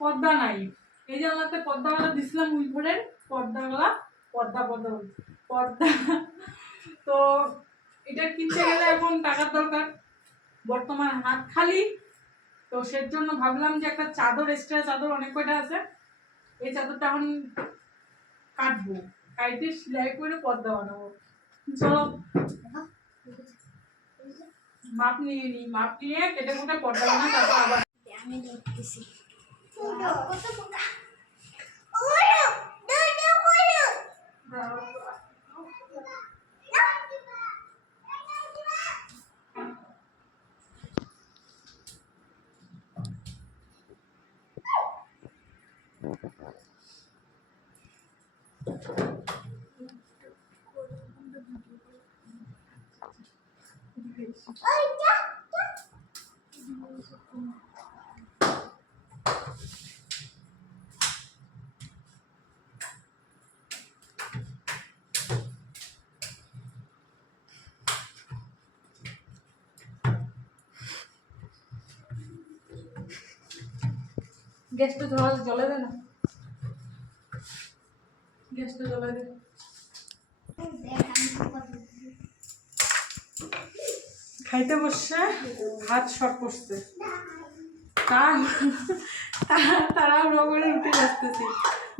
পর্দা নাই। এই জানলাতে পর্দাওয়ালা দিছিলাম উইভরের পর্দাওয়ালা, পর্দা তো এটা কিনতে গেলে এখন টাকার দরকার, বর্তমান হাত খালি। তো সেজন্য ভাবলাম যে একটা চাদর, এক্সট্রা চাদর অনেক কয়টা আছে, এই চাদরটা এখন কাটবো, কাইটে সেলাই করে পর্দা বানাবো। চলো মাপ নিয়ে নিই, মাপ নিয়ে কেটে কুটে পর্দা বানাই, তারপর আবার আমি দেখতেছি। গ্যাসটা জলে দে না, গ্যাসটা জলে দে। খাইতে বসছে, হাত শর্ট পড়ছে, তারাও করে রুটি বাঁচতেছি।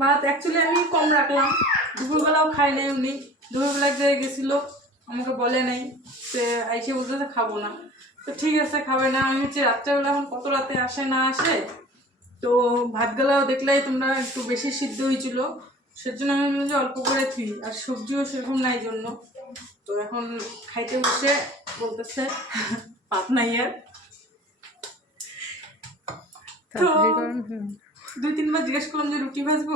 ভাত অ্যাকচুয়ালি আমি কম রাখলাম, দুপুরবেলাও খাই নাই উনি, দুপুরবেলা এক জায়গায় গেছিলো, আমাকে বলে নাই, সে আইসে বলতেছে খাবো না। তো ঠিক আছে খাবে না, আমি হচ্ছে রাত্রেবেলা এখন কত রাতে আসে না আসে, তো ভাতগুলাও দেখলেই তোমরা একটু বেশি সিদ্ধ হয়েছিল, সেজন্য আমি বললাম যে অল্প করে থুই, আর সবজিও সেরকম নাই জন্য। তো এখন খাইতে বসে বলতেছে ভাত নাই আর। তো 2-3 বার জিজ্ঞেস করলাম যে রুটি ভাজবো,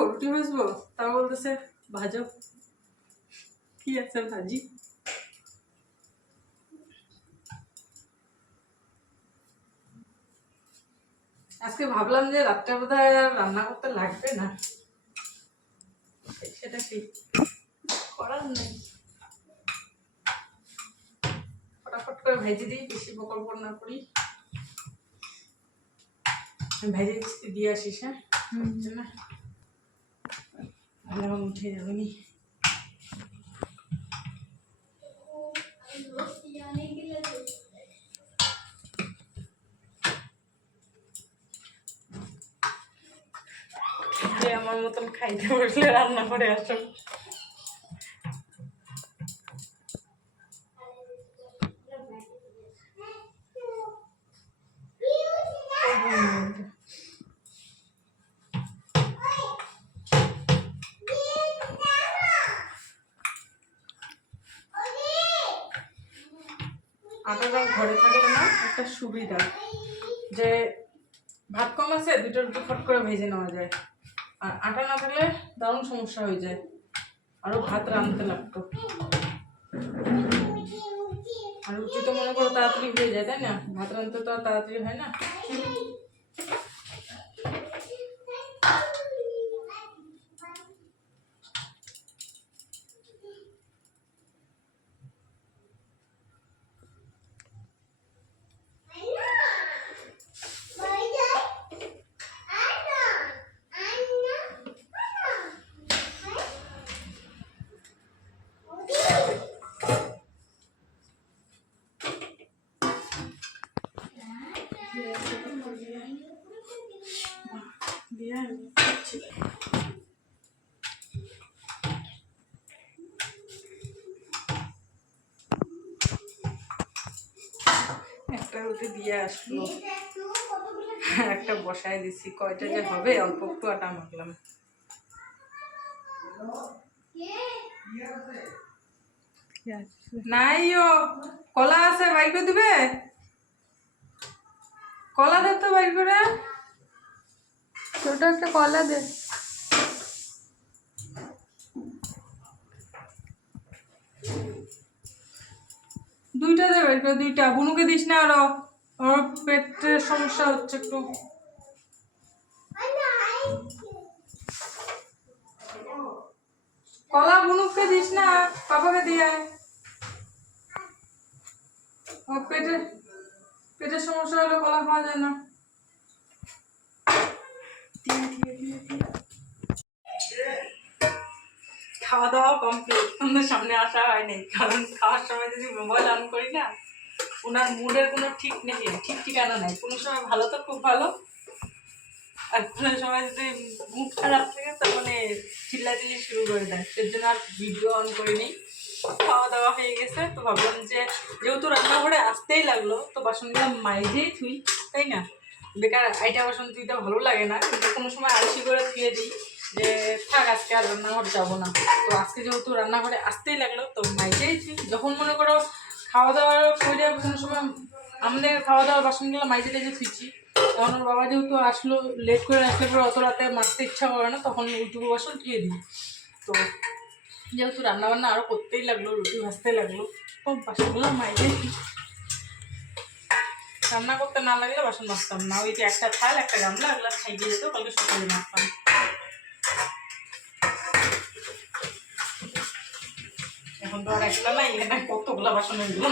তারপর বলতেছে ভাজো, কি আছে ভাজি। আজকে ভাবলাম যে রাতটা বোধহয় রান্না করতে লাগবে না, সেটা ঠিক করার নেই, ফটাফট করে ভেজে দিই, বেশি বকর না করি। ভেজে দিয়ে আসিস, হ্যাঁ না এখন উঠে যাবে নি। আমার মতন খাইতে বসলে রান্না করে আসো। আটাটা ঘরে থাকলে না একটা সুবিধা, যে ভাত কম আছে, দুটো রুটি ফট করে ভেজে নেওয়া যায়, আর আটা না থাকলে দারুণ সমস্যা হয়ে যায়, আরো ভাত রাঁধতে লাগতো। আর রুটি তো মনে করো তাড়াতাড়ি হয়ে যায়, তাই না? ভাত রাঁধতে তো আর তাড়াতাড়ি হয় না। একটা রুটি দিয়ে আসলো, একটা বসায় দিছি, কয়টা যে হবে, অল্প একটু আটা মাখলাম। নাই ও কলা আছে, বাইর করে দিবে, কলা দে তো বাইর করে, ছোট একটা কলা দে। দুইটা দে বাইর করে, দুইটা। বুনুকে দিস না, আরো ওর পেটের সমস্যা হচ্ছে একটু। কলা বুনুকে দিস না, পাপাকে দিয়ে, ওর পেটের সমস্যা হলে কলা খাওয়া যায় না। 3 খাওয়া দাওয়া কমপ্লিট, তোমাদের সামনে আসা হয়নি কারণ খাওয়ার সময় যদি মোবাইল অন করি না, ওনার মুডের কোনো ঠিক নেই, ঠিক ঠিকানা নেই। কোনো সময় ভালো তো খুব ভালো, আর কোনো সময় যদি মুড খারাপ থাকে তো মানে চিল্লাচিল্লি শুরু করে দেয়। সেই জন্য আর ভিডিও অন করিনি। খাওয়া দাওয়া হয়ে গেছে, তো ভাবলাম যে যেহেতু রান্নাঘরে আসতেই লাগলো তো বাসনগুলো মাইজেই থুই, তাই না? বেকার আইটা বাসন ধুইতে ভালো লাগে না, কিন্তু কোনো সময় আলসি করে ধুয়ে দিই যে থাক আজকে আর রান্নাঘর যাবো না। তো আজকে যেহেতু রান্নাঘরে আসতেই লাগলো তো মাইজেই থুই। যখন মনে করো খাওয়া দাওয়া করে কোনো সময় আমাদের খাওয়া দাওয়ার বাসনগুলো মাইজে টেজে থুইছি, তখন ওর বাবা যেহেতু আসলো লেট করে আসলে পরে অত রাতে মারতে ইচ্ছা করে না, তখন ওইটুকু বাসন ধুয়ে দিই। তো যেহেতু রান্নাবান্না আরও করতেই লাগলো, রুটি ভাজতে লাগলো, তো বাসনগুলো মাইজে রান্না করতে না লাগলে বাসন মাজতাম না। ওই যে একটা থাল একটা গামলা এগুলো ছাইকে যেত, কালকে সকালে মাজতাম। এখন তো আর একটা নাই, এখানে কতগুলো বাসন এগুলো।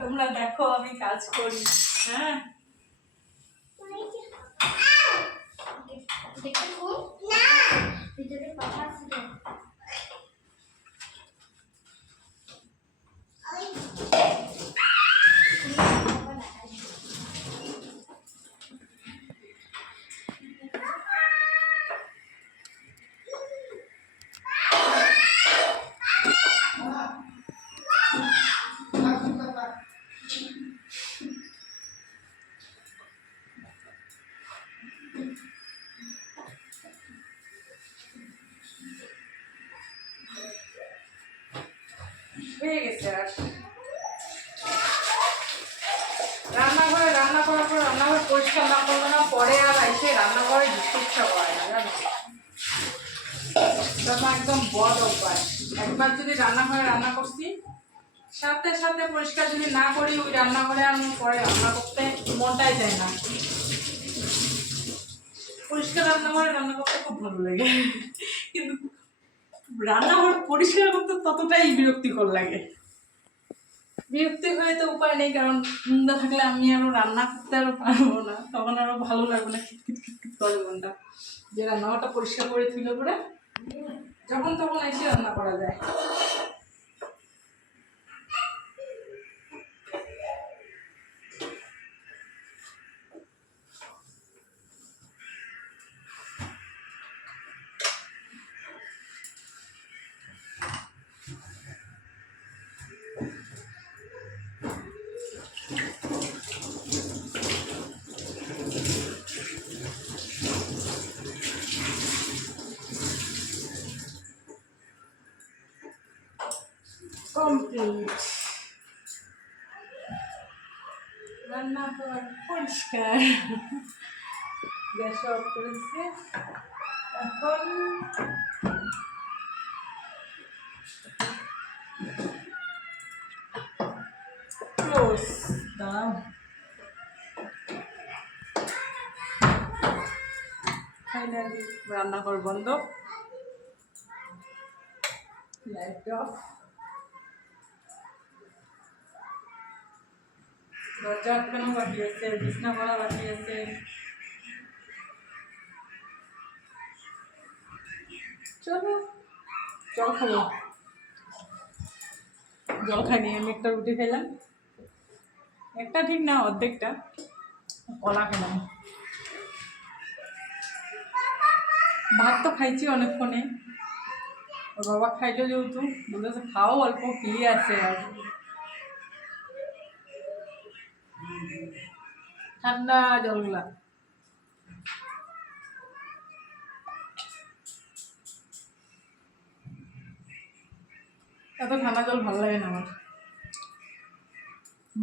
তোমরা দেখো আমি কাজ করি। হ্যাঁ হয়ে গেছে। আর রান্নাঘরে রান্না করার পর রান্নাঘর পরিষ্কার না করবে না, পরে আর এসে রান্নাঘরে ঢুকতে ইচ্ছা করে না, জানো? তখন একদম বদ অভ্যাস। একবার যদি রান্নাঘরে রান্না করছি, সাথে সাথে পরিষ্কার যদি না করি, ওই রান্নাঘরে আর পরে রান্না করতে মনটাই যায় না। পরিষ্কার রান্নাঘরে রান্না করতে খুব ভালো লাগে, কিন্তু রান্নাঘর পরিষ্কার করতে ততটাই বিরক্তিকর লাগে। বিরক্তি হয়ে তো উপায় নেই, কারণ নোংরা থাকলে আমি আরো রান্না করতে আরো পারবো না, তখন আরো ভালো লাগবে না, খিটখিট খিটখিট করে মনটা, যে রান্নাঘরটা পরিষ্কার করে তুলে করে যখন তখন এসে রান্না করা যায়। কমপ্লিট, রান্নাঘর পরিষ্কার, গ্যাস অফ করেছে। এখন ক্লোজ, দাঁড়াও। ফাইনালি রান্নাঘর বন্ধ, লাইট অফ, দরজা আটকানো বাকি আছে, বিছনা করা বাকি আছে। চলো জল খাবো, জল খাইনি, আমি একটা রুটি খেলাম, একটা ঠিক না অর্ধেকটা, কলা খেলাম। ভাত তো খাইছি অনেকক্ষণে, ওর বাবা খাইলো যেহেতু বলতেছে খাও, অল্প কি আছে আর, ঠান্ডা জলগুলা। এত ঠান্ডা জল ভালো লাগে না আমার,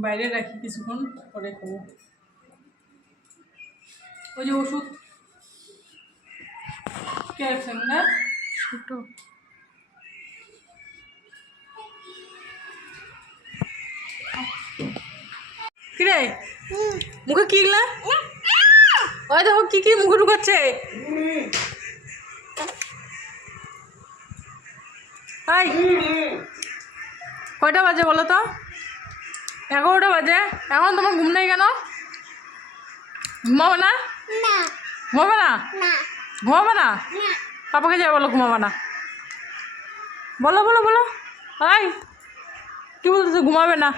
বাইরে রাখি কিছুক্ষণ পরে খাবো। ওই যে ওষুধ ক্যালসিয়াম না ছোট, কিরে মুখে কি গলা? ওই দেখো কি কি মুখে ঢুকাচ্ছে। কয়টা বাজে বলো তো? 11টা বাজে, এখন তোমার ঘুম নেই কেন? ঘুমাবে না? ঘুমাবে না? ঘুমাবে না? পাপাকে যাবে বলো ঘুমাবে না, বলো বলো বলো। ভাই কি বলতেছো? ঘুমাবে না?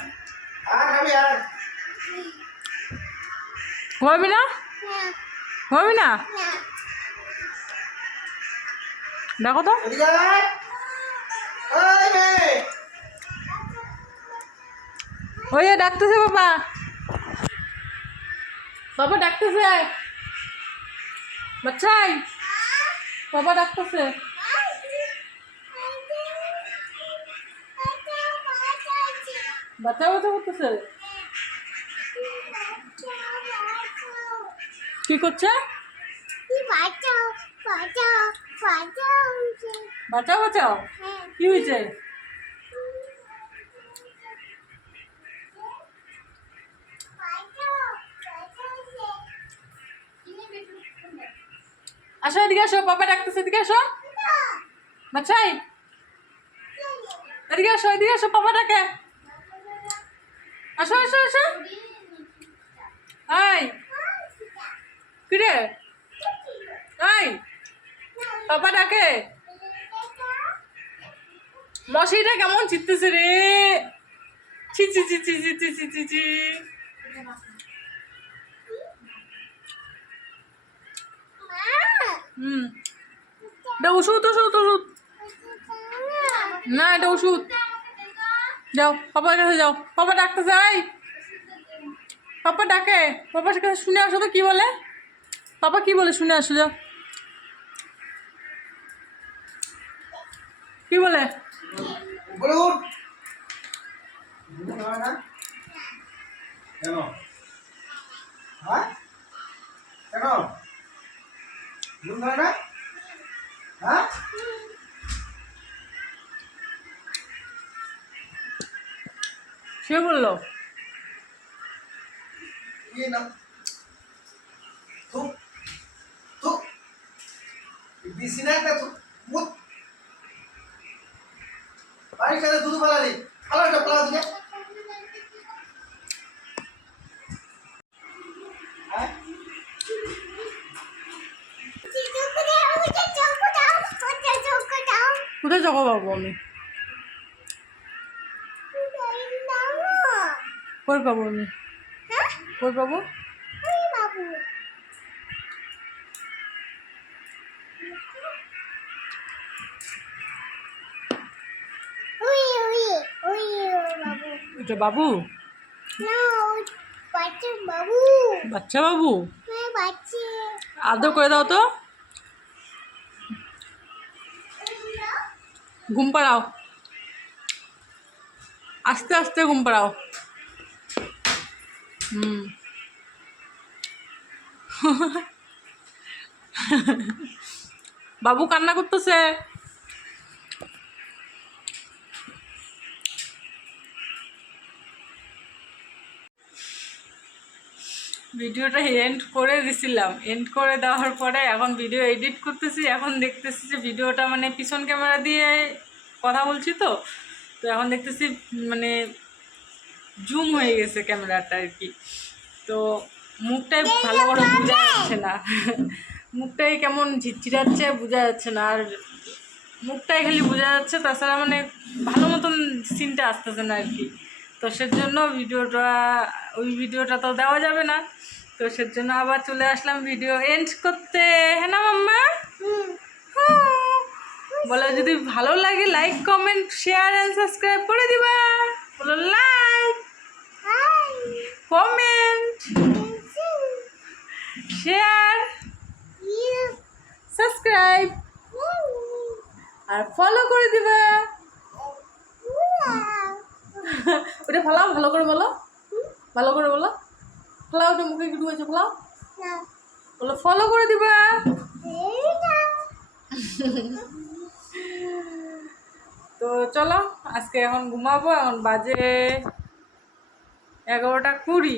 ঘুমাবি না? ঘুমাবি না? দেখো তো, ওই ডাকতেছে বাবা, বাবা ডাকতেছে, বাচ্চাই বাবা ডাকতেছে। বাচ্চা বাচ্চা করতেছে, কি করছে? বাঁচাও বাঁচাও, কি হয়েছে? আসো এদিকে আসো, বাবা ডাকতেছে, এদিকে আসো বাচ্চাই, এদিকে আসো, এদিকে আসো, বাবা ডাকে, আসো আসো আসো। আই কিরে, আই বাবা ডাকে, মশিটা কেমন চিত্তেছে রে, ছি ছি ছি ছি ছি ছি ছি ছি ছি। এটা ওষুধ ওষুধ ওষুধ না, এটা ওষুধ। যাও পাপার কাছে যাও, পাপা ডাকতেছে, আই পাপা ডাকে, পাপার কাছে শুনে আসো তো কি বলে, পাপা কি বলে শুনে আসো, যাও কি বলে, না কেন হ্যাঁ কেন ঘুম ধরে না হ্যাঁ সে বললো কি না তুই তুই বিছনা একটা মুত বাড়ির সাথে দুধ পালালি পালাটা পালা দিকে হ্যাঁ কোথায় চকো পাবো আমি কই পাবো আমি কই পাবো এটা বাবু বাচ্চা বাবু আদর করে দাও তো ঘুম পাড়াও আস্তে আস্তে ঘুম পাড়াও বাবু কান্না করতেছে ভিডিওটা এন্ড করে দিছিলাম এন্ড করে দেওয়ার পরে এখন ভিডিও এডিট করতেছি এখন দেখতেছি যে ভিডিওটা মানে পিছন ক্যামেরা দিয়ে কথা বলছি তো এখন দেখতেছি মানে জুম হয়ে গেছে ক্যামেরাটা আর কি তো মুখটাই ভালো করে বোঝা যাচ্ছে না মুখটাই কেমন ঝিরঝিরাচ্ছে বোঝা যাচ্ছে না আর মুখটাই খালি বোঝা যাচ্ছে তাছাড়া মানে ভালো মতন সিনটা আসতেছে না আর কি তো সেজন্য ভিডিওটা তো দেওয়া যাবে না তো সেজন্য আবার চলে আসলাম ভিডিও এন্ড করতে হ্যাঁ না মাম্মা বলো যদি ভালো লাগে like comment share and subscribe করে দিবা বলো লাইক কমেন্ট শেয়ার সাবস্ক্রাইব আর ফলো করে দিবা ওটা ফলাও ভালো করে বলো ফলাও ওটা মুখে কি ঢুকেছে ফলাও বলো ফলো করে দিবা তো চলো আজকে এখন ঘুমাবো এখন বাজে 11:20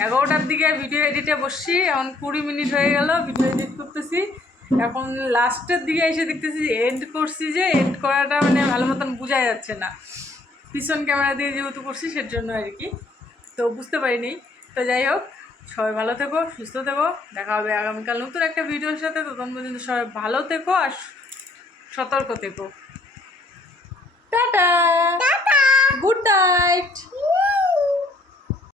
11টার দিকে ভিডিও এডিটে বসছি এখন 20 মিনিট হয়ে গেল ভিডিও এডিট করতেছি এখন লাস্টের দিকে এসে দেখতেছি এন্ড করছি যে এন্ড করাটা মানে ভালো মতন বোঝা যাচ্ছে না পিছন ক্যামেরা দিয়ে যেহেতু করছি সের জন্য আর কি তো বুঝতে পারিনি তো যাই হোক সবাই ভালো থেকো সুস্থ থেকো দেখা হবে আগামীকাল নতুন একটা ভিডিওর সাথে তখন পর্যন্ত সবাই ভালো থেকো আর সতর্ক থেকো টাটা গুড নাইট